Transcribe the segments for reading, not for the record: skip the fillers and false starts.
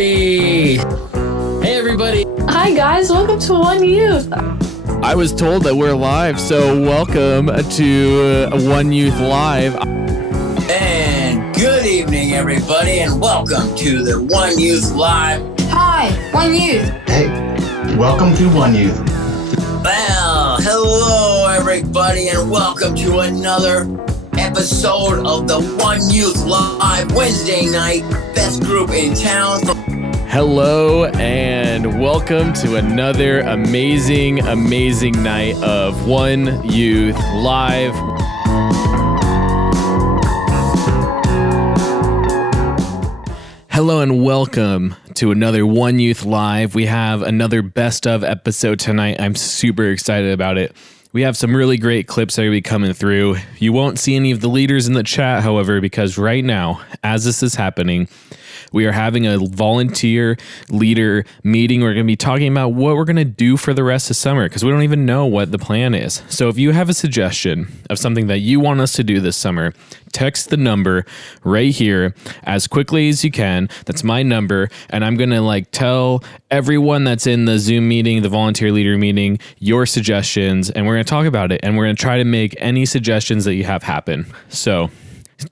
everybody! Hey, everybody! Hi, guys. Welcome to One Youth. I was told that we're live, so welcome to One Youth Live. And good evening, everybody, and welcome to the One Youth Live. Hi, One Youth. Hey, welcome to One Youth. Well, hello, everybody, and welcome to another episode of the One Youth Live Wednesday night. Best group in town. Hello, and welcome to another amazing night of One Youth Live. Hello and welcome to another One Youth Live. We have another best of episode tonight. I'm super excited about it. We have some really great clips that are going to be coming through. You won't see any of the leaders in the chat, however, because right now, as this is happening, we are having a volunteer leader meeting. We're going to be talking about what we're going to do for the rest of summer because we don't even know what the plan is. So if you have a suggestion of something that you want us to do this summer, text the number right here as quickly as you can. That's my number. And I'm going to tell everyone that's in the Zoom meeting, the volunteer leader meeting, your suggestions, and we're going to talk about it. And we're going to try to make any suggestions that you have happen. So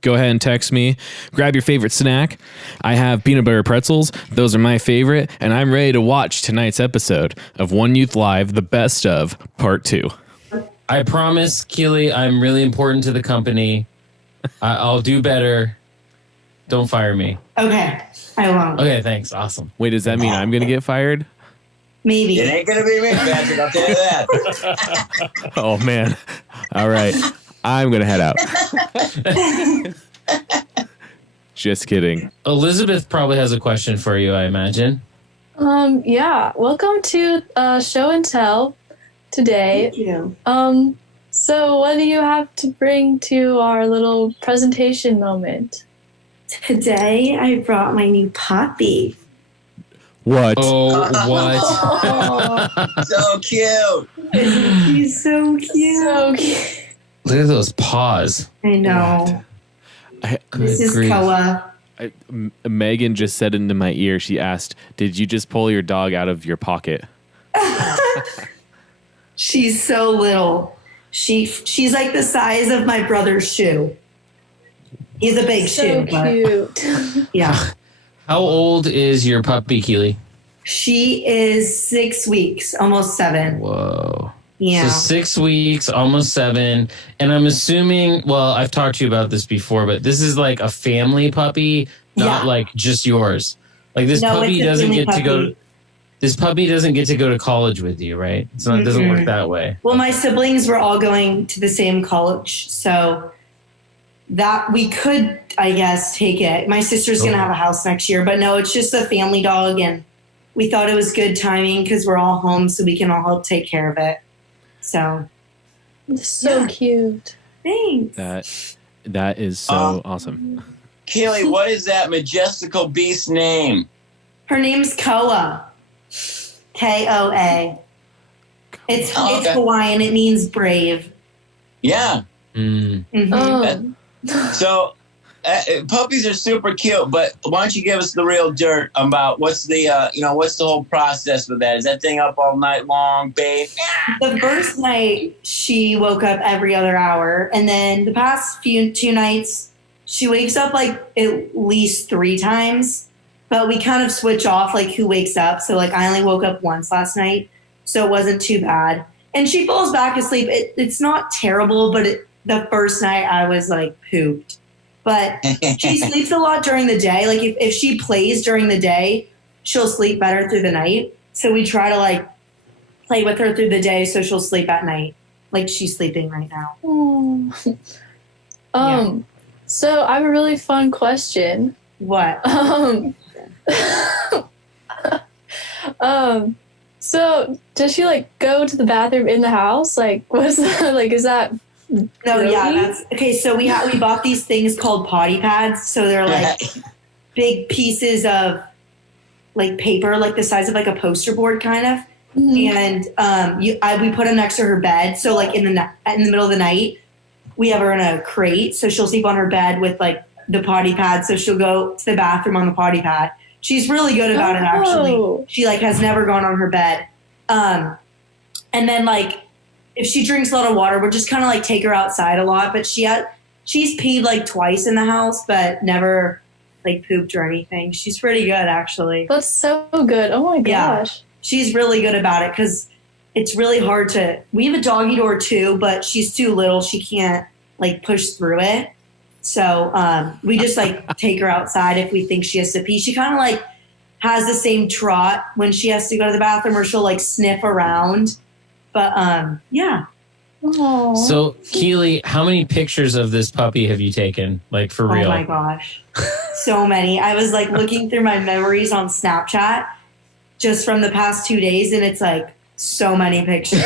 go ahead and text me. Grab your favorite snack. I have peanut butter pretzels. Those are my favorite. And I'm ready to watch tonight's episode of One Youth Live, the best of part 2. I promise, Kaylee, I'm really important to the company. I'll do better. Don't fire me. Okay, I won't. Okay, thanks. Awesome. Wait, does that mean I'm going to get fired? Maybe. It ain't gonna be me, Patrick, I'll tell you that. Oh, man. All right. I'm going to head out. Just kidding. Elizabeth probably has a question for you, I imagine. Yeah. Welcome to Show and Tell today. Thank you. So what do you have to bring to our little presentation moment? Today I brought my new puppy. What? Oh, what? Oh, So cute. He's so cute. so cute. Look at those paws. I know. This is grief. Koa. Megan just said into my ear, she asked, did you just pull your dog out of your pocket? She's so little. She's like the size of my brother's shoe. He's a big So shoe, but cute. yeah. How old is your puppy, Kaylee? She is 6 weeks, almost 7. Whoa. Yeah. So 6 weeks, almost 7. And I'm assuming, well, I've talked to you about this before, but this is like a family puppy, not like just yours. Like this puppy doesn't get to go. This puppy doesn't get to go to college with you, right? So it doesn't work that way. Well, my siblings were all going to the same college, so that we could, I guess, take it. My sister's going to have a house next year, but no, it's just a family dog, and we thought it was good timing because we're all home, so we can all help take care of it. So, So cute. thanks. That is so awesome. Kaylee, what is that majestical beast's name? Her name's Koa. Koa. It's Hawaiian. It means brave. Yeah. Mm-hmm. So puppies are super cute, but why don't you give us the real dirt about what's the whole process with that? Is that thing up all night long, babe? The first night she woke up every other hour, and then the past 2 nights she wakes up like at least 3 times. But we kind of switch off like who wakes up. So like I only woke up once last night, so it wasn't too bad. And she falls back asleep. It's not terrible, but the first night I was like pooped. But she sleeps a lot during the day. Like if she plays during the day, she'll sleep better through the night. So we try to play with her through the day so she'll sleep at night. Like she's sleeping right now. So I have a really fun question. What? So does she go to the bathroom in the house? What's that? Is that No, really? yeah, that's okay. So we bought these things called potty pads. So they're like big pieces of paper, like the size of a poster board, kind of. Mm-hmm. And we put them next to her bed. So in the middle of the night, we have her in a crate. So she'll sleep on her bed with the potty pad. So she'll go to the bathroom on the potty pad. She's really good about it, actually. She like has never gone on her bed. And then like if she drinks a lot of water, we'll just kind of like take her outside a lot. But she's peed like twice in the house, but never like pooped or anything. She's pretty good, actually. That's so good. Oh my gosh. Yeah, she's really good about it because it's really hard to. We have a doggy door too, but she's too little. She can't like push through it. So we just like take her outside if we think she has to pee. She kind of like has the same trot when she has to go to the bathroom, or she'll like sniff around. But yeah. Aww. So Kaylee, how many pictures of this puppy have you taken? Like for real? Oh my gosh, so many. I was like looking through my memories on Snapchat just from the past 2 days, and it's like so many pictures.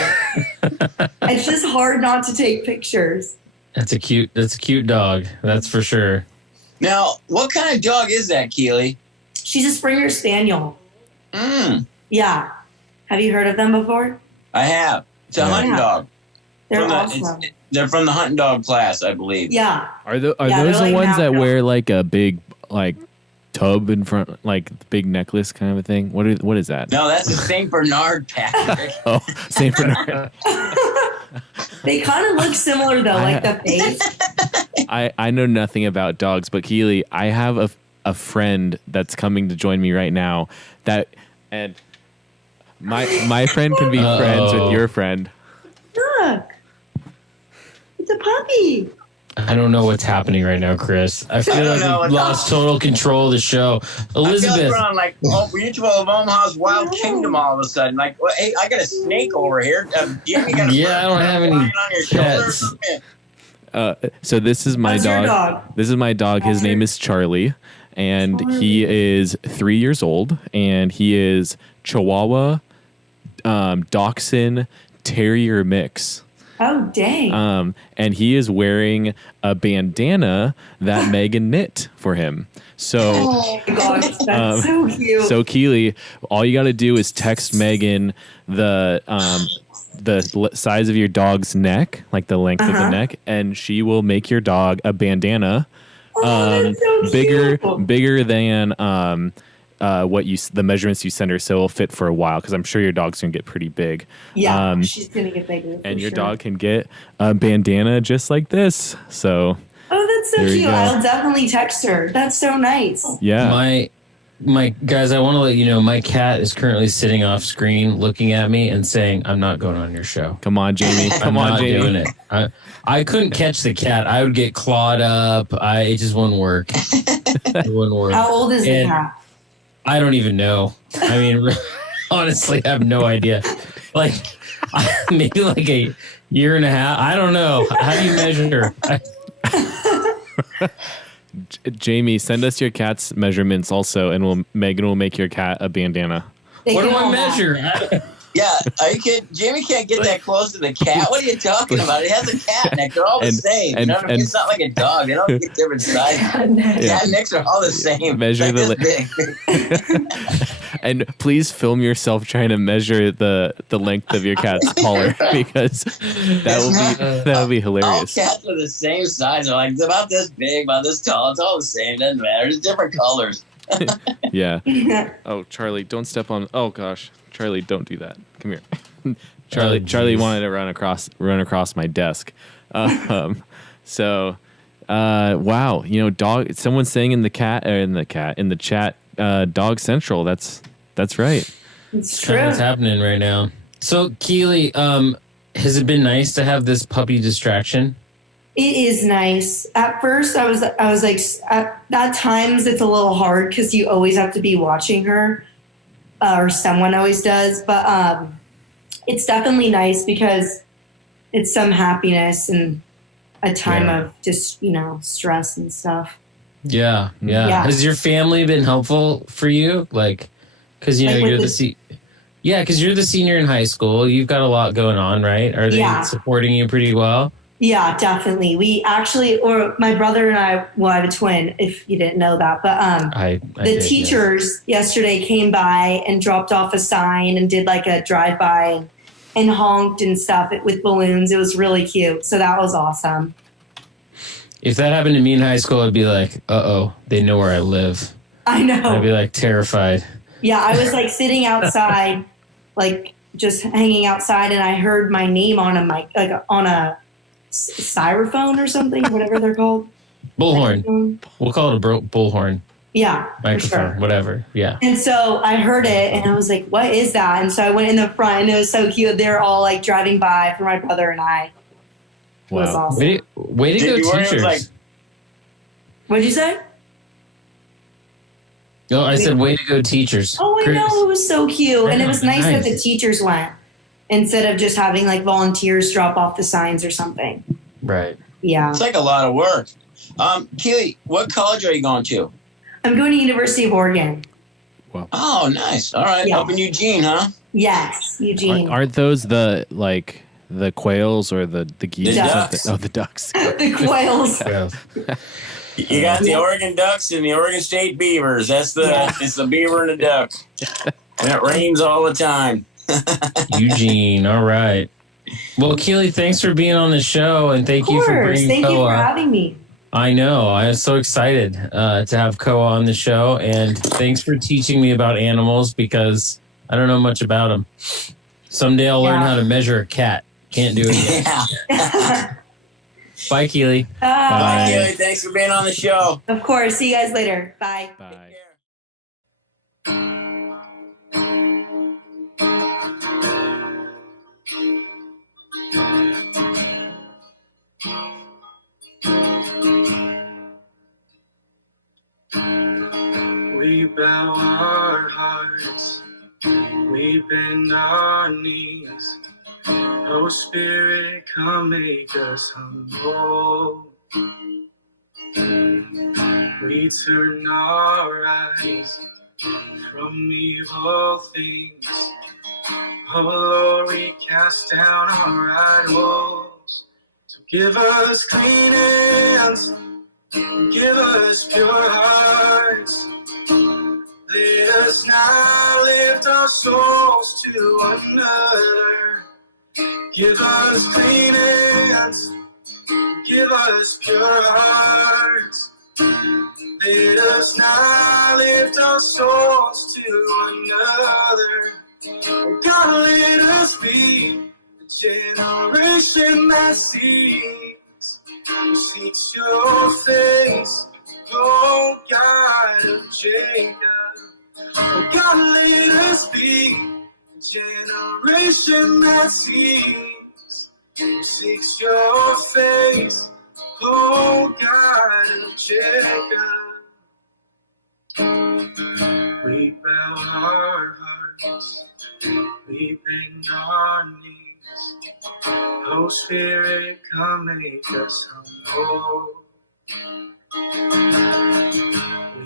It's just hard not to take pictures. That's a cute dog. That's for sure. Now, what kind of dog is that, Kaylee? She's a Springer Spaniel. Mm. Yeah. Have you heard of them before? I have. It's a hunting dog. They're awesome. They're from the hunting dog class, I believe. Yeah. Are those they're the like ones that mountain wear like a big like tub in front, like the big necklace kind of a thing? What is that? No, that's a Saint Bernard, Patrick. Oh, Saint Bernard. They kind of look similar though, like the face. I know nothing about dogs, but Kaylee, I have a friend that's coming to join me right now. And my friend can be friends with your friend. Look, it's a puppy. I don't know what's happening right now, Chris. I feel like we've lost total control of the show. Elizabeth. I feel like we're on like Mutual of Omaha's Wild Kingdom all of a sudden. Like, well, hey, I got a snake over here. I don't have any pets. So this is my dog. This is my dog. His name is Charlie, and he is 3 years old, and he is Chihuahua, Dachshund, Terrier mix. Oh, dang. And he is wearing a bandana that Megan knit for him. So, oh my gosh, that's so cute. So Kaylee, all you got to do is text Megan the size of your dog's neck, like the length of the neck, and she will make your dog a bandana. That's so bigger than the measurements you send her, so it'll fit for a while, because I'm sure your dog's gonna get pretty big. Yeah, she's gonna get bigger. And your dog can get a bandana just like this. So that's so cute. I'll definitely text her. That's so nice. Yeah. My guys, I want to let you know my cat is currently sitting off screen looking at me and saying, "I'm not going on your show." Come on, Jamie. Come on, Jamie. Doing it. I couldn't catch the cat. I would get clawed up. It just wouldn't work. It wouldn't work. How old is the cat? I don't even know. I mean, honestly, I have no idea. Like, maybe like a year and a half. I don't know. How do you measure? Jamie, send us your cat's measurements also, and Megan will make your cat a bandana. What do I measure? Yeah, Jamie can't get that close to the cat. What are you talking about? It has a cat neck. They're all the same. It's not like a dog. They don't get different sizes. Cat necks are all the same. Measure like big. And please film yourself trying to measure the length of your cat's collar, because that would be hilarious. All cats are the same size. They're like, it's about this big, about this tall. It's all the same. It doesn't matter. It's different colors. Yeah. Oh, Charlie, don't step on. Oh gosh, Charlie, don't do that. Come here. Charlie wanted to run across my desk. Wow, dog. Someone's saying in the chat, Dog Central. That's right. It's true. What's happening right now? So Kaylee, has it been nice to have this puppy distraction? It is nice. At first, I was like, at times it's a little hard because you always have to be watching her, or someone always does. But it's definitely nice because it's some happiness and a time of just stress and stuff. Yeah. Has your family been helpful for you? Like, because you're because you're the senior in high school. You've got a lot going on, right? Are they supporting you pretty well? Yeah, definitely. We actually, or my brother and I, well, I have a twin, if you didn't know that, but the teachers yesterday came by and dropped off a sign and did like a drive-by and honked and stuff with balloons. It was really cute. So that was awesome. If that happened to me in high school, I'd be like, they know where I live. I know. I'd be like terrified. Yeah, I was like sitting outside, like just hanging outside, and I heard my name on a mic, like on a styrofoam or something, whatever they're called. Bullhorn. We'll call it a bullhorn. Yeah, microphone, sure. Whatever. Yeah. And so I heard it, and I was like, "What is that?" And so I went in the front, and it was so cute. They're all like driving by for my brother and I. It was awesome. Way to go, teachers! Like, what'd you say? No, I said, way to go, teachers. Oh, I know. It was so cute. And it was nice that the Nice. teachers went instead of just having like volunteers drop off the signs or something. Right. Yeah. it's like a lot of work. Kaylee, what college are you going to? I'm going to University of Oregon. Oh, nice. All right. Yeah. Up in Eugene, huh? Yes, Eugene. Aren't those the quails or the geese? The or ducks. something? Oh, the ducks. The quails. Yeah. You got the Oregon Ducks and the Oregon State Beavers. It's the beaver and the duck. And it rains all the time. Eugene. All right. Well, Kaylee, thanks for being on the show, and thank you for bringing Thank you for Koa. having me. I know. I am so excited to have Koa on the show, and thanks for teaching me about animals because I don't know much about them. Someday I'll learn how to measure a cat. Can't do it yet. Yeah. Bye, Kaylee. Bye, Kaylee. Thanks for being on the show. Of course. See you guys later. Bye. Bye. We bow our hearts, we bend our knees. Oh Spirit, come make us humble. We turn our eyes from evil things. Oh Lord, we cast down our idols. So give us clean hands, give us pure hearts. Let us now lift our souls to another. Give us clean hands, give us pure hearts. Let us now lift our souls to another. Oh God, let us be a generation that seeks your face, oh God of Jacob. Oh God, let us be a generation that seeks your face, oh God of Jacob. We bow our hearts, we bend our knees. Oh Spirit, come make us humble.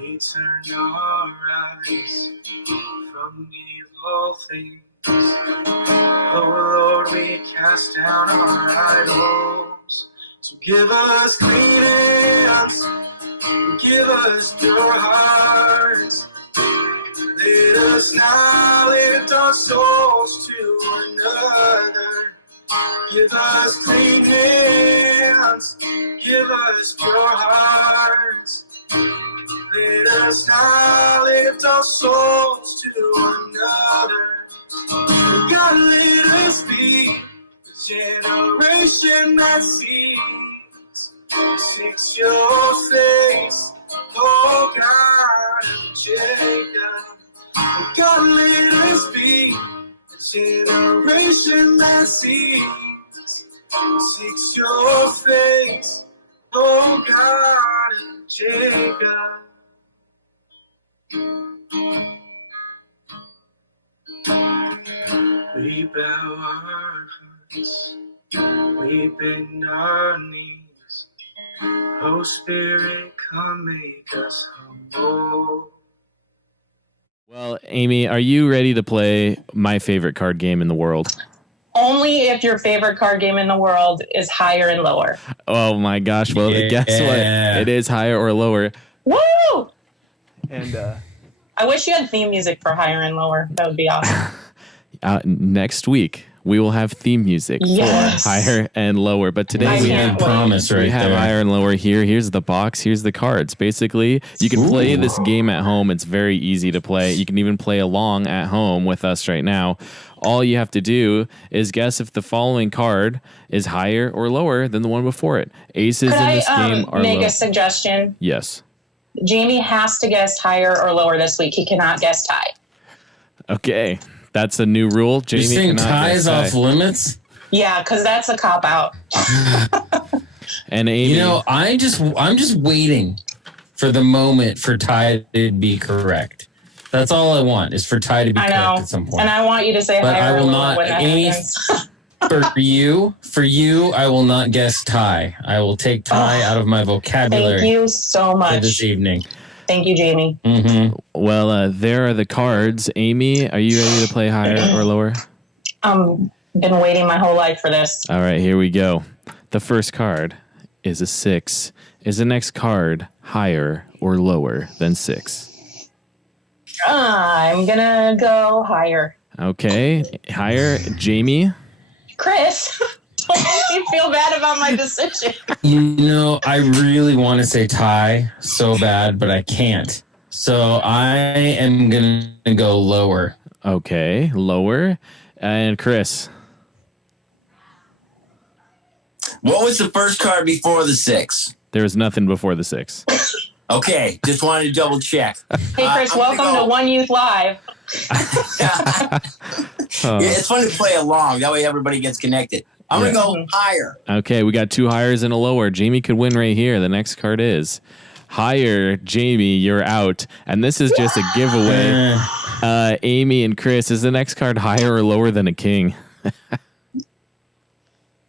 We turn our eyes from evil things. Oh Lord, we cast down our idols. So give us clean hands, give us pure hearts. Let us now lift our souls to another. Give us clean hands, give us pure hearts. Let us now lift our souls to another. God, let us be a generation that seeks your face, oh God of Jacob. God, let us be a generation that seeks your face, oh God of Jacob. We bow our hearts, we bend our knees. Oh Spirit, come make us humble. Well, Amy, are you ready to play my favorite card game in the world? Only if your favorite card game in the world is higher and lower. Oh my gosh. Well, guess what? It is higher or lower. Woo! And I wish you had theme music for higher and lower. That would be awesome. next week, we will have theme music Yes. for higher and lower. But today we have promise right we have there. higher and lower here. Here's the box. Here's the cards. Basically, you can play this game at home. It's very easy to play. You can even play along at home with us right now. All you have to do is guess if the following card is higher or lower than the one before it. Aces Could in this I game are make low. a suggestion? Yes. Jamie has to guess higher or lower this week. He cannot guess tie. Okay. That's a new rule. Jamie You think cannot tie guess is off tie. limits? Yeah, because that's a cop out. And Amy, You know, I'm just waiting for the moment for tie to be correct. That's all I want is for tie to be I correct know. at some point. And I want you to say But higher I or will lower not. when that Amy, happens. for you, I will not guess tie. I will take tie out of my vocabulary Thank you so for much. this evening. Thank you, Jamie. well, there are the cards. Amy, are you ready to play higher or lower? Been waiting my whole life for this. All right, here we go. The first card is a 6. Is the next card higher or lower than 6? I'm gonna go higher. Okay, higher. Jamie? Chris, don't make me feel bad about my decision. You know, I really want to say tie so bad, but I can't. So I am going to go lower. Okay, lower. And Chris? What was the first card before the 6? There was nothing before the 6. Okay, just wanted to double check. Hey, Chris, welcome to One Youth Live. Yeah, it's fun to play along. That way everybody gets connected. I'm going to go higher. Okay, we got 2 highers and a lower. Jamie could win right here. The next card is higher. Jamie, you're out. And this is just a giveaway. Amy and Chris, is the next card higher or lower than a king?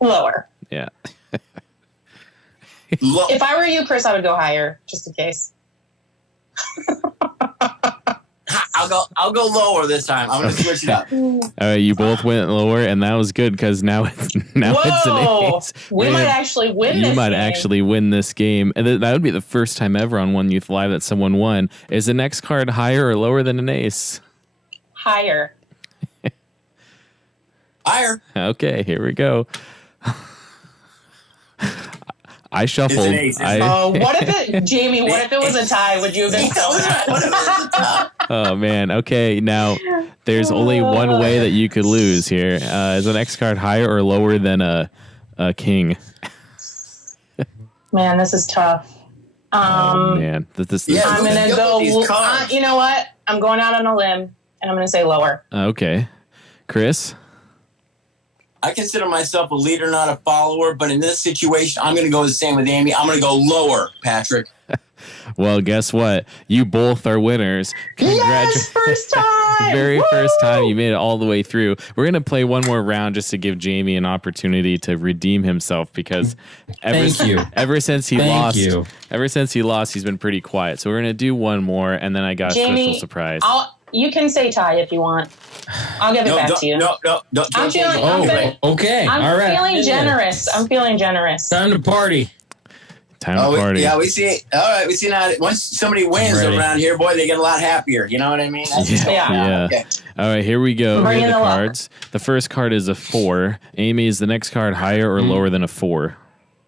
Lower. Yeah. If I were you, Chris, I would go higher, just in case. I'll go lower this time. I'm going to switch it up. All right, you both went lower, and that was good because now it's it's an Whoa! ace. We might actually win this You might game. actually win this game, and that would be the first time ever on One Youth Live that someone won. Is the next card higher or lower than an ace? Higher. Higher. Okay, here we go. I shuffled. It's an ace. What if it, Jamie? What if it was a tie? Would you have been so mad? Oh man. Okay, now there's only one way that you could lose here. Is the next card higher or lower than a king? Man, this is tough. Man, this Yeah. I'm gonna Look at go. these cards. You know what? I'm going out on a limb, and I'm gonna say lower. Okay, Chris. I consider myself a leader, not a follower, but in this situation, I'm going to go the same with Amy. I'm going to go lower, Patrick. Well, guess what? You both are winners. Yes, first time. Very Woo! first time you made it all the way through. We're going to play one more round just to give Jamie an opportunity to redeem himself because ever since he lost, he's been pretty quiet. So we're going to do one more and then I got a Jamie, special surprise. You can say tie if you want. I'll give it back to you. No. I'm feeling. Okay. I'm All right. feeling generous. I'm feeling generous. Time to party. Time to party. We see. All right, we see now. Once somebody wins around here, boy, they get a lot happier. You know what I mean? Yeah. Okay. All right, here we go. Bring Here are in the the luck. cards. The first card is a 4. Amy, is the next card higher or lower than a 4?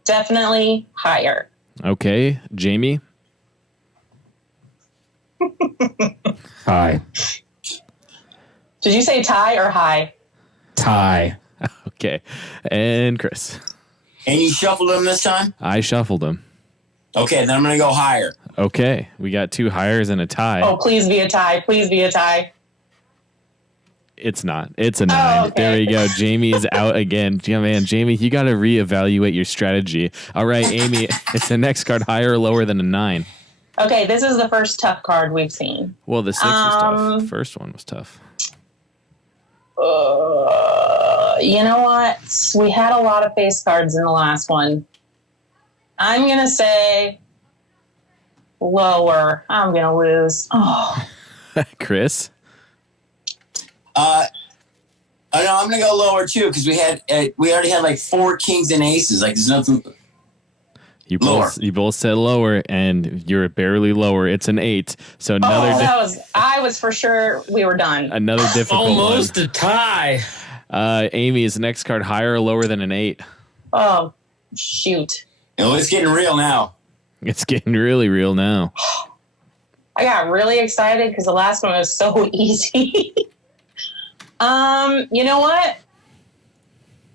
Definitely higher. Okay, Jamie. Tie. Did you say tie or high? Tie. Okay, and Chris. And you shuffled them this time? I shuffled them. Okay, then I'm going to go higher. Okay, we got 2 highers and a tie. Oh, please be a tie. Please be a tie. It's not. It's a 9. okay. There we go. Jamie is out again. Yeah, man, Jamie, you got to reevaluate your strategy. All right, Amy, is the next card higher or lower than a 9? Okay, this is the first tough card we've seen. Well, the 6 was tough. First one was tough. You know what? We had a lot of face cards in the last one. I'm going to say lower. I'm going to lose. Oh. Chris? No, I'm going to go lower too because we already had like 4 kings and aces. Like there's nothing. You both said lower, and you're barely lower. It's an 8. So another. I was for sure we were done. Another difficult Almost one. a tie. Amy, is the next card higher or lower than an 8? Oh, shoot. Oh, it's getting real now. It's getting really real now. I got really excited because the last one was so easy. You know what?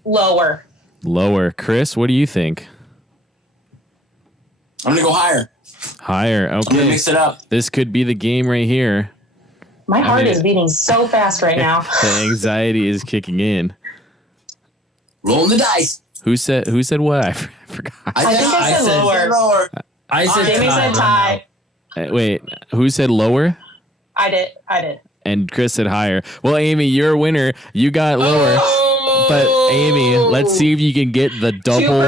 Lower. Lower. Chris, what do you think? I'm going to go higher. Higher. Okay. I'm going to mix it up. This could be the game right here. My heart is beating so fast right now. The anxiety is kicking in. Rolling the dice. Who said what? I forgot. I think I said lower. I said Jamie said tie. Wait, who said lower? I did. And Chris said higher. Well, Amy, you're a winner. You got lower. But Amy, let's see if you can get the double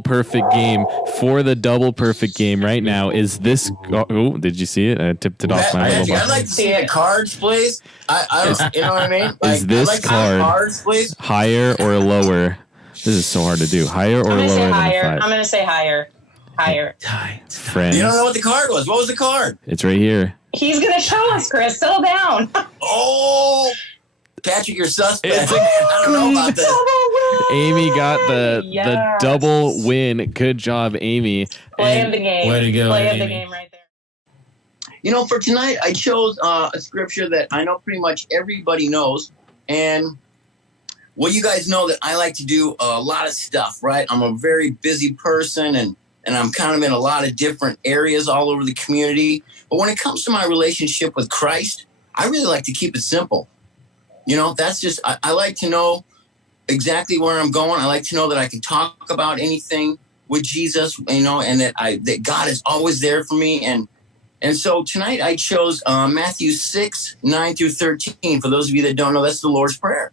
perfect game. For the double perfect game right now is this. Oh, did you see it? I tipped it off my little box. I'd like to see the cards, please. I don't, you know what I mean? Like, is this card cards, please? Higher or lower? This is so hard to do. Higher or lower than a 5? I'm going to say higher. Higher. Friends. You don't know what the card was. What was the card? It's right here. He's going to show us, Chris. Settle down. Oh, Patrick, you're suspect. I don't know about this. Amy got the double win. Good job, Amy. Play of the game. Way to go, Play Amy. of the game right there. You know, for tonight, I chose a scripture that I know pretty much everybody knows. And well, you guys know that I like to do a lot of stuff, right? I'm a very busy person, and I'm kind of in a lot of different areas all over the community. But when it comes to my relationship with Christ, I really like to keep it simple. You know, that's just, I like to know exactly where I'm going. I like to know that I can talk about anything with Jesus, you know, and that God is always there for me. And so tonight I chose Matthew 6, 9 through 13. For those of you that don't know, that's the Lord's Prayer.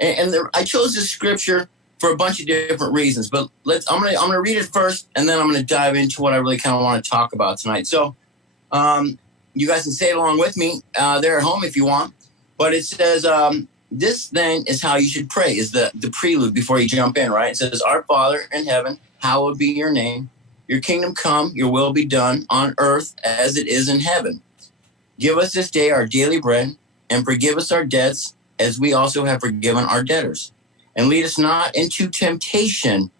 And I chose this scripture for a bunch of different reasons, but I'm gonna read it first, and then I'm gonna dive into what I really kind of want to talk about tonight. So you guys can say it along with me there at home if you want. But it says, this then is how you should pray, is the prelude before you jump in, right? It says, Our Father in heaven, hallowed be your name. Your kingdom come, your will be done on earth as it is in heaven. Give us this day our daily bread, and forgive us our debts as we also have forgiven our debtors. And lead us not into temptation,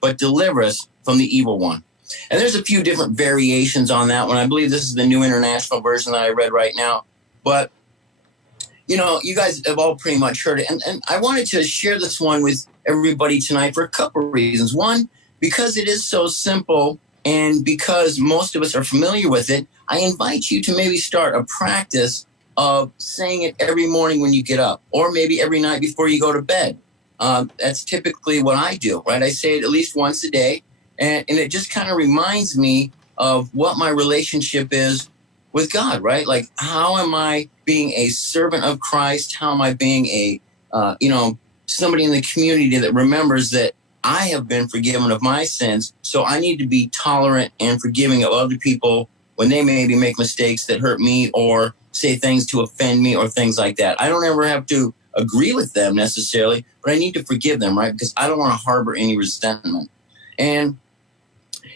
but deliver us from the evil one. And there's a few different variations on that one. I believe this is the New International Version that I read right now. But you know, you guys have all pretty much heard it. And I wanted to share this one with everybody tonight for a couple of reasons. One, because it is so simple and because most of us are familiar with it, I invite you to maybe start a practice of saying it every morning when you get up, or maybe every night before you go to bed. That's typically what I do, right? I say it at least once a day, and it just kind of reminds me of what my relationship is with God, right? Like, how am I being a servant of Christ? How am I being a, somebody in the community that remembers that I have been forgiven of my sins, so I need to be tolerant and forgiving of other people when they maybe make mistakes that hurt me or say things to offend me or things like that. I don't ever have to agree with them necessarily, but I need to forgive them, right? Because I don't want to harbor any resentment. And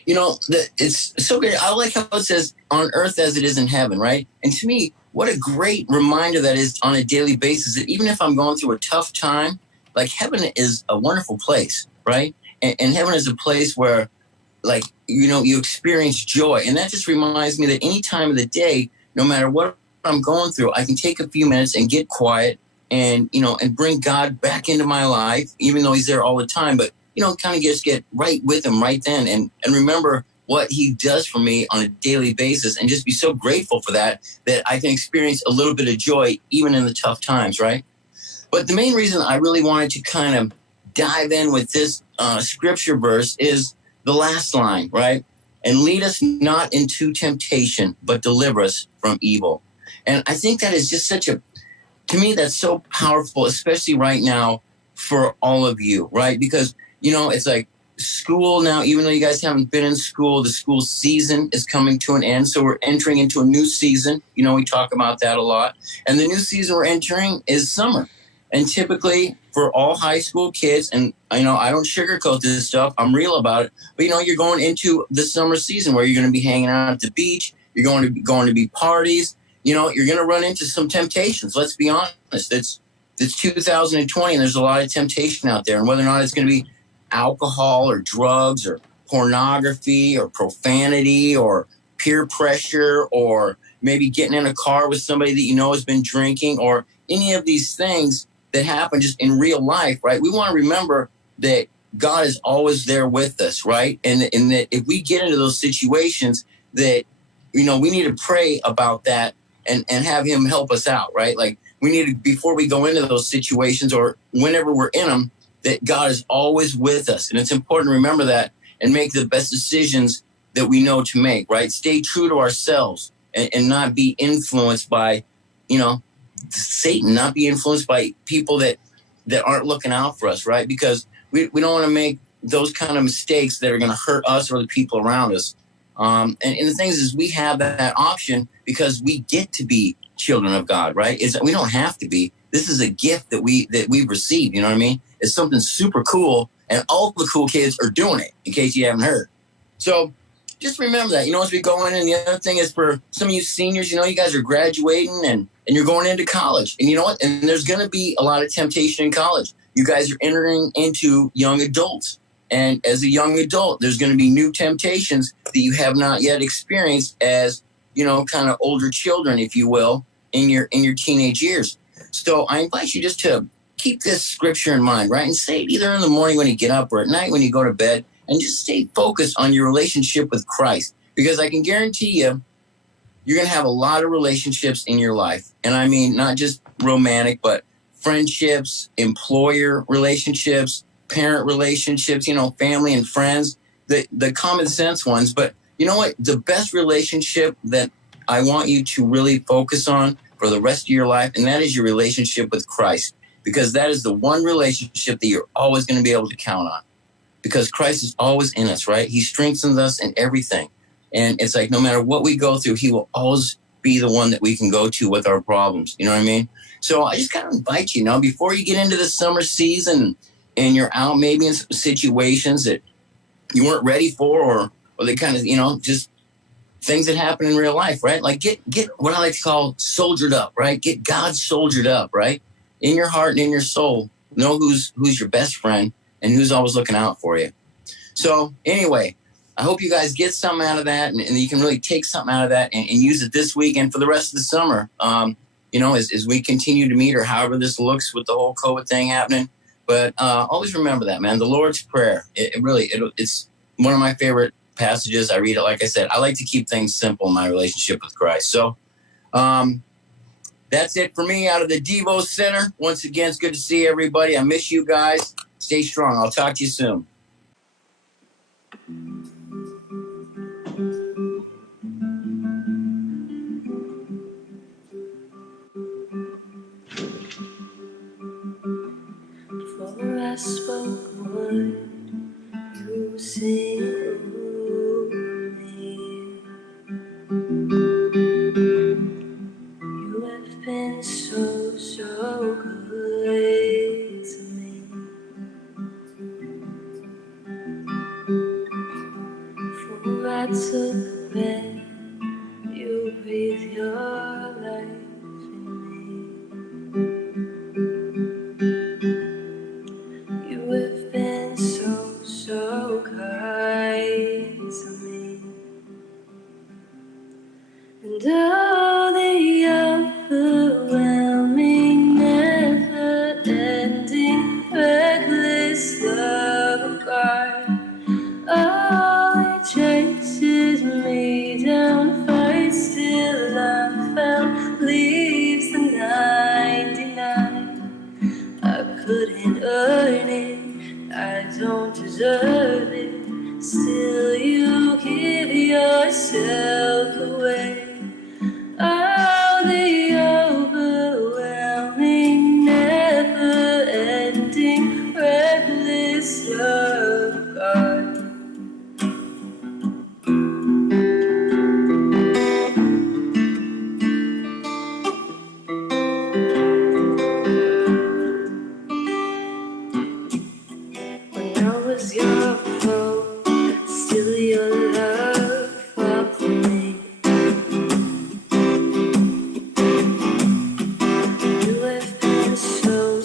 you know, it's so great. I like how it says on earth as it is in heaven, right? And to me, what a great reminder that is on a daily basis, that even if I'm going through a tough time, like, heaven is a wonderful place, right? And heaven is a place where, like, you know, you experience joy. And that just reminds me that any time of the day, no matter what I'm going through, I can take a few minutes and get quiet and, you know, and bring God back into my life, even though he's there all the time. But you know, kind of just get right with him right then and remember what he does for me on a daily basis and just be so grateful for that I can experience a little bit of joy even in the tough times, right? But the main reason I really wanted to kind of dive in with this scripture verse is the last line, right? And lead us not into temptation, but deliver us from evil. And I think that is just to me, that's so powerful, especially right now for all of you, right? Because you know, it's like school now, even though you guys haven't been in school, the school season is coming to an end. So we're entering into a new season. You know, we talk about that a lot. And the new season we're entering is summer. And typically for all high school kids, and I know I don't sugarcoat this stuff, I'm real about it. But, you know, you're going into the summer season where you're going to be hanging out at the beach. You're going to be parties. You know, you're going to run into some temptations. Let's be honest. it's 2020 and there's a lot of temptation out there. And whether or not it's going to be alcohol or drugs or pornography or profanity or peer pressure or maybe getting in a car with somebody that you know has been drinking or any of these things that happen just in real life, right? We want to remember that God is always there with us, right? And that if we get into those situations that, you know, we need to pray about that and have him help us out, right? Like we need to, before we go into those situations or whenever we're in them, that God is always with us. And it's important to remember that and make the best decisions that we know to make, right? Stay true to ourselves and not be influenced by, you know, Satan, not be influenced by people that aren't looking out for us, right? Because we don't want to make those kind of mistakes that are going to hurt us or the people around us. And the thing is we have that option because we get to be children of God, right? We don't have to be. This is a gift that we've received, you know what I mean? It's something super cool, and all the cool kids are doing it, in case you haven't heard. So just remember that, you know, as we go in. And the other thing is for some of you seniors, you know, you guys are graduating and you're going into college. And you know what? And there's going to be a lot of temptation in college. You guys are entering into young adults. And as a young adult, there's going to be new temptations that you have not yet experienced as, you know, kind of older children, if you will, in your teenage years. So I invite you just to keep this scripture in mind, right? And say it either in the morning when you get up or at night when you go to bed, and just stay focused on your relationship with Christ. Because I can guarantee you, you're going to have a lot of relationships in your life. And I mean, not just romantic, but friendships, employer relationships, parent relationships, you know, family and friends, the common sense ones. But you know what? The best relationship that I want you to really focus on for the rest of your life, and that is your relationship with Christ. Because that is the one relationship that you're always going to be able to count on. Because Christ is always in us, right? He strengthens us in everything. And it's like no matter what we go through, he will always be the one that we can go to with our problems. You know what I mean? So I just kind of invite you, before you get into the summer season and you're out maybe in some situations that you weren't ready for or they kind of, just things that happen in real life, right? Like get what I like to call soldiered up, right? Get God soldiered up, right? In your heart and in your soul. Know who's your best friend and who's always looking out for you. So anyway, I hope you guys get something out of that and you can really take something out of that and use it this week and for the rest of the summer, as we continue to meet or however this looks with the whole COVID thing happening. But always remember that, man, the Lord's Prayer. It's one of my favorite passages. I read it, like I said. I like to keep things simple in my relationship with Christ. So that's it for me out of the Devos Center. Once again, it's good to see everybody. I miss you guys. Stay strong. I'll talk to you soon. Before I spoke a word, you sing over me. You have been so, so good to me. Before I took a breath, you breathed your life in me. You have been so, so kind to me. And all the overwhelming, never-ending, reckless love of God, oh, it chases me down, fights till I'm found, leaves the 99. I couldn't earn it, I don't deserve it, still you give yourself away. Oh, the overwhelming, never-ending, reckless love of God. When I was your foe, still your love fought for me. You have been so,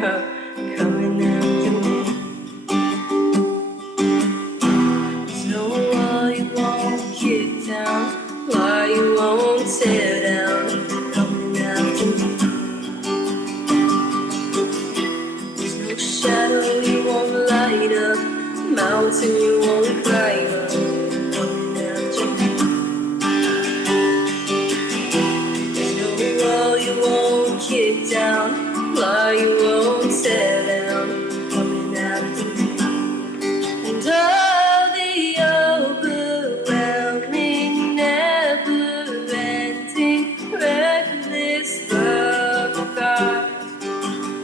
coming after me. So why you won't kick down, why you won't tear down, coming after me. There's no shadow you won't light up, mountain you won't climb up, coming after me. There's no wall you won't kick down, lie you won't tear down, coming after me. And all the overwhelming, never-ending, reckless love of God.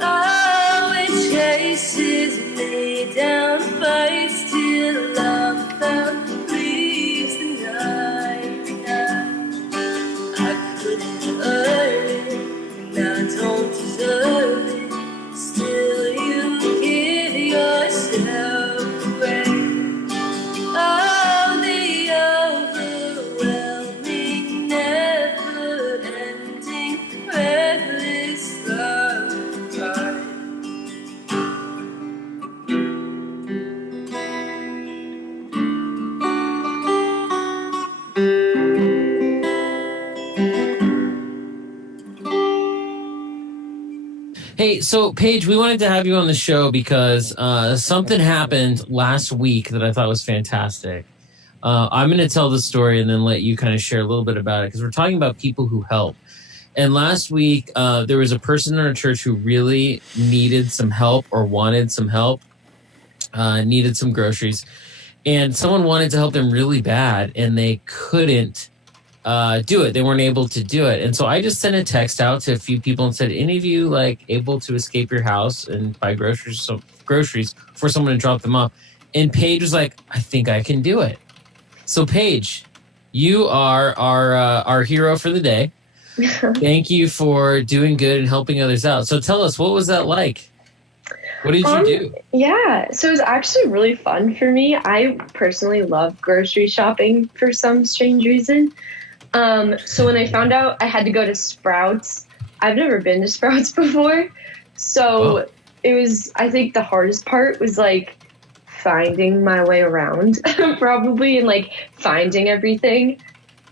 Oh, it chases me down, fights till I'm found, leaves the 99. I couldn't earn it, and I don't deserve it. Still, you give yourself away. Oh, the overwhelming, never-ending, reckless love of God. Hey, so Paige, we wanted to have you on the show because something happened last week that I thought was fantastic. I'm going to tell the story and then let you kind of share a little bit about it because we're talking about people who help. And last week, there was a person in our church who really needed some help or wanted some help, needed some groceries. And someone wanted to help them really bad and they couldn't do it. They weren't able to do it. And so I just sent a text out to a few people and said, any of you like able to escape your house and buy groceries for someone to drop them off? And Paige was like, I think I can do it. So Paige, you are our hero for the day. Thank you for doing good and helping others out. So tell us, what was that like? What did you do? Yeah, so it was actually really fun for me. I personally love grocery shopping for some strange reason. So when I found out I had to go to Sprouts, I've never been to Sprouts before. So It was, I think the hardest part was like finding my way around probably and like finding everything.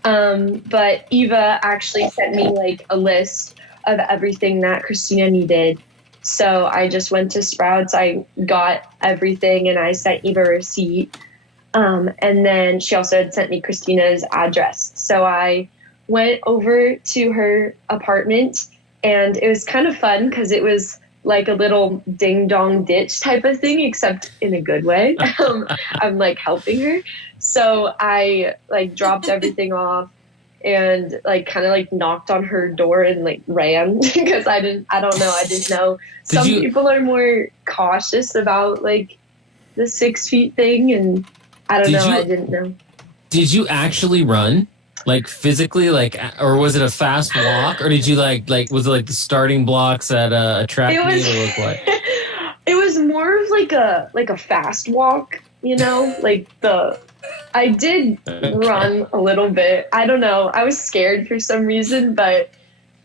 But Eva actually sent me like a list of everything that Christina needed. So I just went to Sprouts, I got everything, and I sent Eva a receipt. And then she also had sent me Christina's address. So I went over to her apartment, and it was kind of fun because it was like a little ding-dong ditch type of thing, except in a good way. I'm like helping her. So I like dropped everything off and like kind of like knocked on her door and like ran because I didn't know. Some people are more cautious about like the 6 feet thing, and I didn't know. Did you actually run? Like physically, like, or was it a fast walk, or did you like was it like the starting blocks at a track meet, or look like? It was more of like a fast walk, you know, I did run a little bit. I don't know. I was scared for some reason, but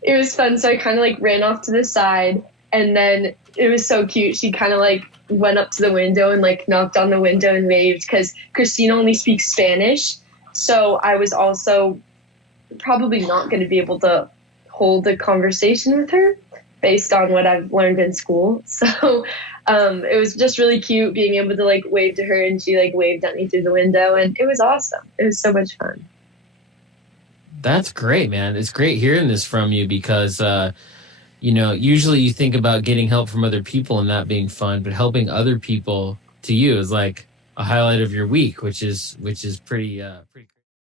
it was fun. So I kind of like ran off to the side, and then it was so cute. She kind of like went up to the window and like knocked on the window and waved because Christina only speaks Spanish. So I was also probably not going to be able to hold a conversation with her based on what I've learned in school. So it was just really cute being able to like wave to her, and she like waved at me through the window, and it was awesome. It was so much fun. That's great, man. It's great hearing this from you because, usually you think about getting help from other people and that being fun, but helping other people to you is like a highlight of your week, which is pretty.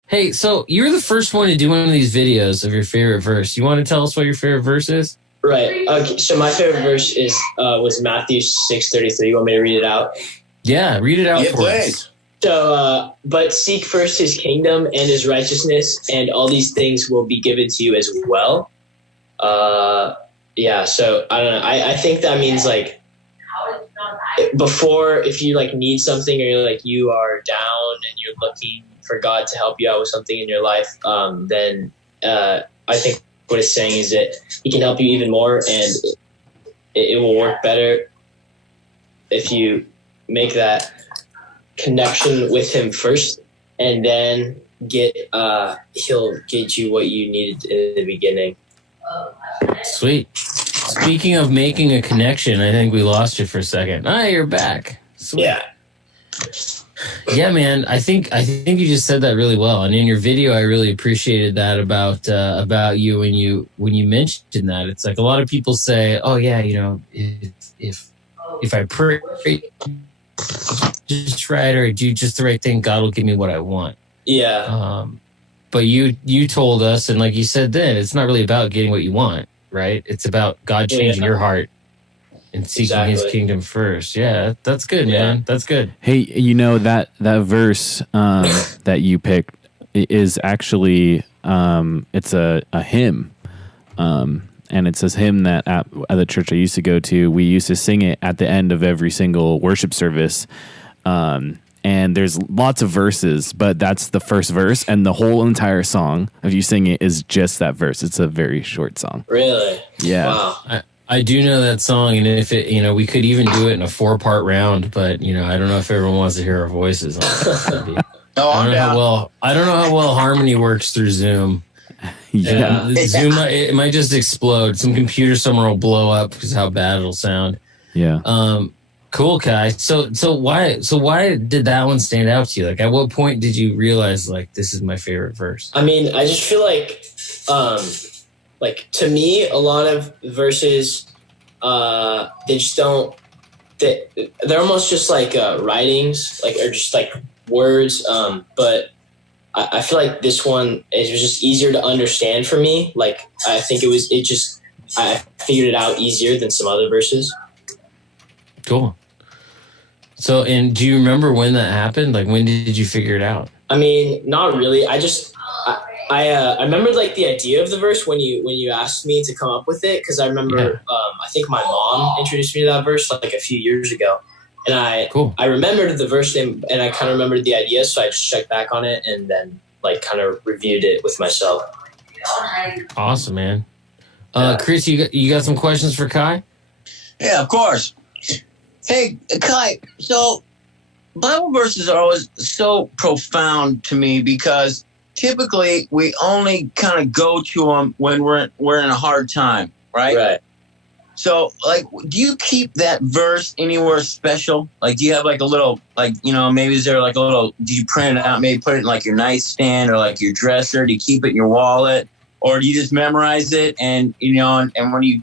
Hey, so you're the first one to do one of these videos of your favorite verse. You want to tell us what your favorite verse is? Right. Okay. So my favorite verse was Matthew 6:33. You want me to read it out? Yeah, read it out for us. So, but seek first his kingdom and his righteousness, and all these things will be given to you as well. Yeah. So I don't know. I think that means like before, if you like need something or you're like you are down and you're looking for God to help you out with something in your life, then I think what it's saying is that he can help you even more, and it will work better if you make that connection with him first, and then he'll get you what you needed in the beginning. Sweet. Speaking of making a connection, I think we lost you for a second. You're back. Sweet. Yeah. Yeah, man. I think you just said that really well. And in your video, I really appreciated that about you when you mentioned that. It's like a lot of people say, "Oh yeah, if I pray just right or do just the right thing, God will give me what I want." Yeah. But you told us, and like you said then, it's not really about getting what you want, right? It's about God changing your heart and seeking His kingdom first. Yeah, that's good, man. That's good. Hey, that verse that you picked is actually it's a hymn, and it's a hymn that at the church I used to go to, we used to sing it at the end of every single worship service. And there's lots of verses, but that's the first verse, and the whole entire song, if you sing it, is just that verse. It's a very short song. Really? Yeah. Wow. I do know that song, and if it, we could even do it in a 4-part round, but I don't know if everyone wants to hear our voices on it. I don't know how well harmony works through Zoom. Yeah. Zoom, it might just explode. Some computer somewhere will blow up because how bad it'll sound. Yeah. Cool, Kai. So why did that one stand out to you? Like, at what point did you realize, like, this is my favorite verse? I mean, I just feel like to me, a lot of verses, they just don't. They're almost just like writings, like, or just like words. But I feel like this one was just easier to understand for me. Like, I think I figured it out easier than some other verses. Cool. So, and do you remember when that happened? Like, when did you figure it out? I mean, not really. I remembered like the idea of the verse when you asked me to come up with it, because I remember I think my mom introduced me to that verse like a few years ago, and I remembered the verse name and I kind of remembered the idea, so I just checked back on it and then like kind of reviewed it with myself. Awesome, man. Chris, you got some questions for Kai? Yeah, of course. Hey, Kai, so Bible verses are always so profound to me because typically we only kind of go to them when we're in a hard time, right? Right. So, like, do you keep that verse anywhere special? Like, do you have like a little, like, maybe is there like a little, do you print it out, maybe put it in like your nightstand or like your dresser? Do you keep it in your wallet? Or do you just memorize it and when you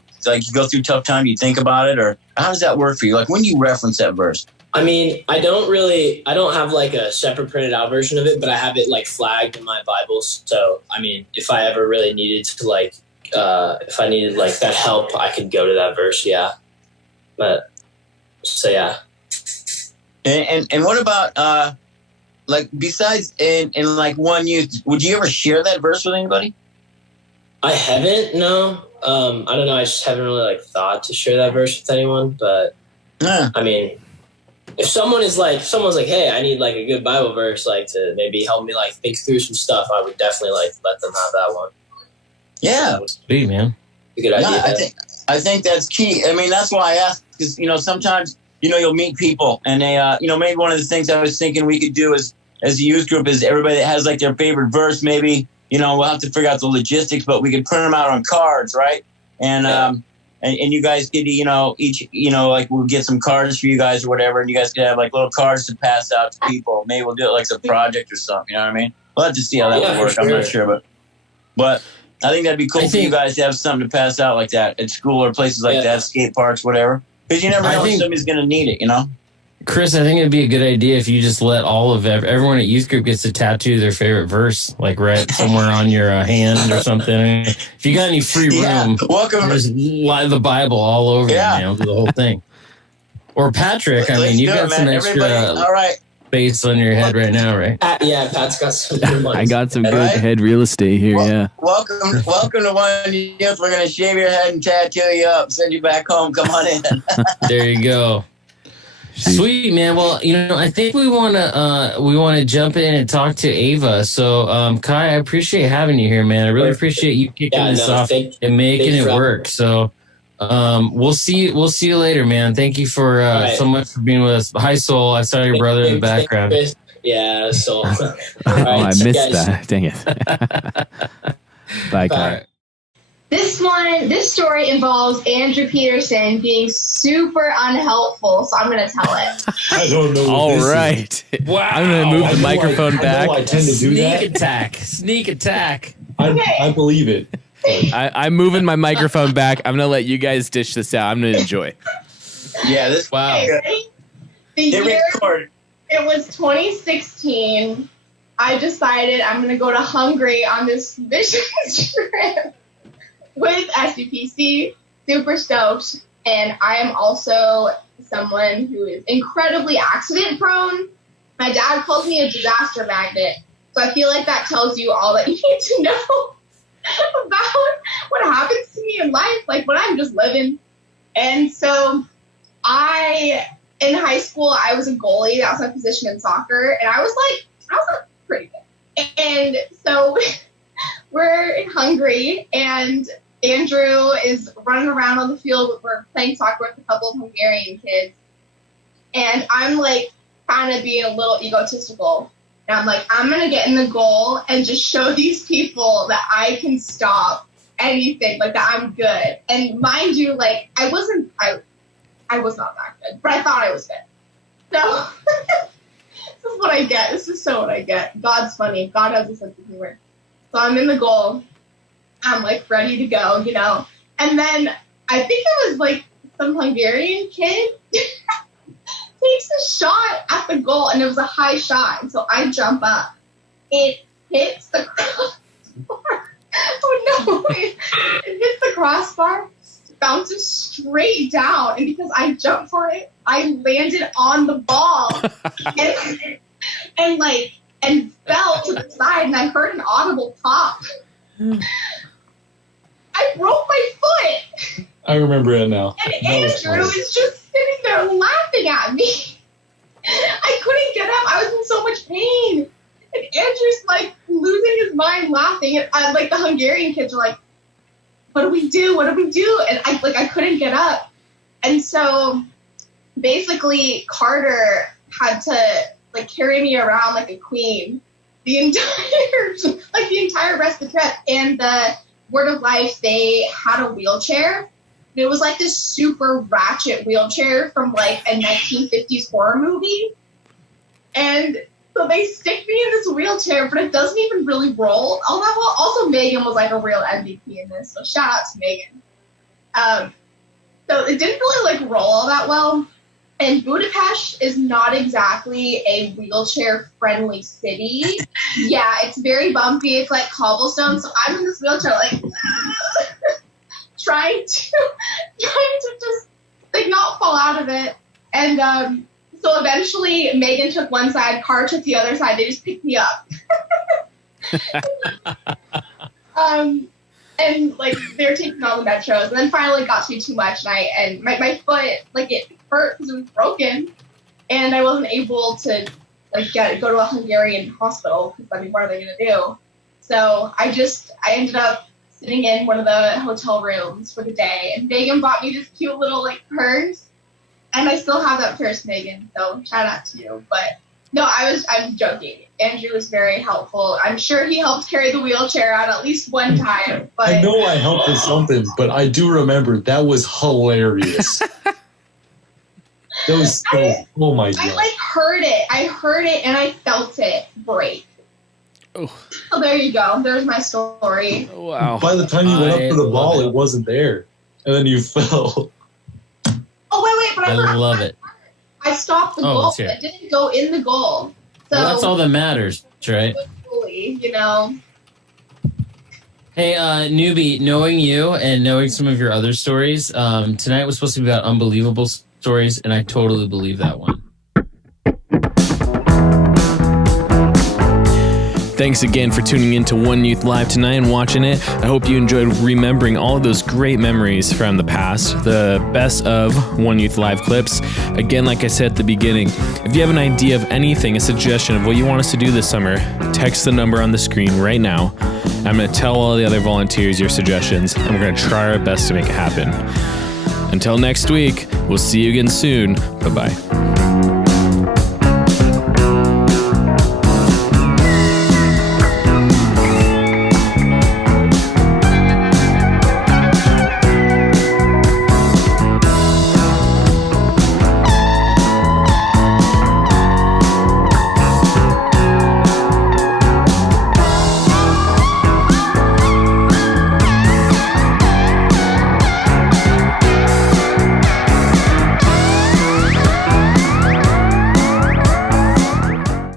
go through a tough time, you think about it? Or how does that work for you? Like, when do you reference that verse? I mean, I don't have like a separate printed out version of it, but I have it like flagged in my Bibles. So, I mean, if I ever really needed to like, if I needed like that help, I could go to that verse. Yeah. But so, yeah. And what about, like, besides in like One Youth, would you ever share that verse with anybody? I haven't, no. I don't know. I just haven't really like thought to share that verse with anyone, but I mean, if someone's like, hey, I need like a good Bible verse, like to maybe help me like think through some stuff, I would definitely like let them have that one. Yeah. Sweet, man. A good idea. I think that's key. I mean, that's why I asked, because, sometimes, you'll meet people and they, maybe one of the things I was thinking we could do as a youth group is everybody that has like their favorite verse, maybe, we'll have to figure out the logistics, but we could print them out on cards, right? And and you guys could, each, like we'll get some cards for you guys or whatever, and you guys could have like little cards to pass out to people. Maybe we'll do it like a project or something. You know what I mean? We'll have to see how that would work. Sure. I'm not sure, but I think that'd be cool for you guys to have something to pass out like that at school or places like that, skate parks, whatever. Because you never know when somebody's going to need it, Chris, I think it'd be a good idea if you just let all of everyone at youth group gets to tattoo their favorite verse, like right somewhere on your hand or something. If you got any free room, just lie the Bible all over the whole thing. Or Patrick, I mean, you've got some extra space on your head right now, right? Pat's got some good ones. I got some good head real estate here, Welcome to One Youth. We're going to shave your head and tattoo you up, send you back home. Come on in. There you go. Sweet, man. Well, I think we want to jump in and talk to Ava. So, Kai, I appreciate having you here, man. I really appreciate you kicking this off and making it work. So, We'll see you later, man. Thank you for so much for being with us. Hi, Soul. I saw your brother in the background. Yeah, Soul. I missed that. Dang it. Bye, Kai. This story involves Andrew Peterson being super unhelpful, so I'm going to tell it. I don't know. All right. Wow. I'm going to move the microphone back. I tend to do that. Sneak attack. I believe it. I'm moving my microphone back. I'm going to let you guys dish this out. I'm going to enjoy. Yeah, this. Wow. The year, it was 2016. I decided I'm going to go to Hungary on this mission trip with SUPC. Super stoked. And I am also someone who is incredibly accident prone. My dad calls me a disaster magnet. So I feel like that tells you all that you need to know about what happens to me in life, like when I'm just living. And so in high school, I was a goalie. That was my position in soccer. And I was pretty good. And so we're in Hungary, and Andrew is running around on the field. We're playing soccer with a couple of Hungarian kids. And I'm like kind of being a little egotistical. And I'm like, I'm going to get in the goal and just show these people that I can stop anything, like that I'm good. And mind you, like, I was not that good, but I thought I was good. So this is what I get. This is so what I get. God's funny. God has a sense of humor. So I'm in the goal. I'm like ready to go, you know. And then I think it was like some Hungarian kid takes a shot at the goal, and it was a high shot. And so I jump up. It hits the crossbar. Oh no! It hits the crossbar, bounces straight down, and because I jumped for it, I landed on the ball and fell to the side, and I heard an audible pop. I broke my foot. I remember it now. And Andrew is just sitting there laughing at me. I couldn't get up. I was in so much pain. And Andrew's like losing his mind laughing. And like the Hungarian kids are like, what do we do? What do we do? And I couldn't get up. And so basically Carter had to like carry me around like a queen the entire rest of the trip. And the Word of Life, they had a wheelchair. It was like this super ratchet wheelchair from like a 1950s horror movie. And so they stick me in this wheelchair, but it doesn't even really roll. Also, Megan was like a real MVP in this, so shout out to Megan. So it didn't really like roll all that well. And Budapest is not exactly a wheelchair-friendly city. Yeah, it's very bumpy. It's like cobblestone. So I'm in this wheelchair, like trying to just like not fall out of it. And so eventually Megan took one side, Car took the other side. They just picked me up. And like they're taking all the metros, and then finally got to be too much, and my foot, like, it hurt because it was broken, and I wasn't able to like go to a Hungarian hospital because I mean, what are they gonna do? So I ended up sitting in one of the hotel rooms for the day, and Megan bought me this cute little like purse, and I still have that purse, Megan. So shout out to you. But no, I'm joking. Andrew was very helpful. I'm sure he helped carry the wheelchair out at least one time. But I know I helped with something, but I do remember that was hilarious. Oh my God. I like heard it. I heard it and I felt it break. Oh. So there you go. There's my story. Oh, wow. By the time you went up for the ball, it wasn't there. And then you fell. Oh, wait. But I love it. I stopped the goal. It didn't go in the goal. So well, that's all that matters, right? You know. Hey, newbie, knowing you and knowing some of your other stories, tonight was supposed to be about unbelievable stories, and I totally believe that one. Thanks again for tuning in to One Youth Live tonight and watching it. I hope you enjoyed remembering all of those great memories from the past, the best of One Youth Live clips. Again, like I said at the beginning, if you have an idea of anything, a suggestion of what you want us to do this summer, text the number on the screen right now. I'm going to tell all the other volunteers your suggestions, and we're going to try our best to make it happen. Until next week, we'll see you again soon. Bye-bye.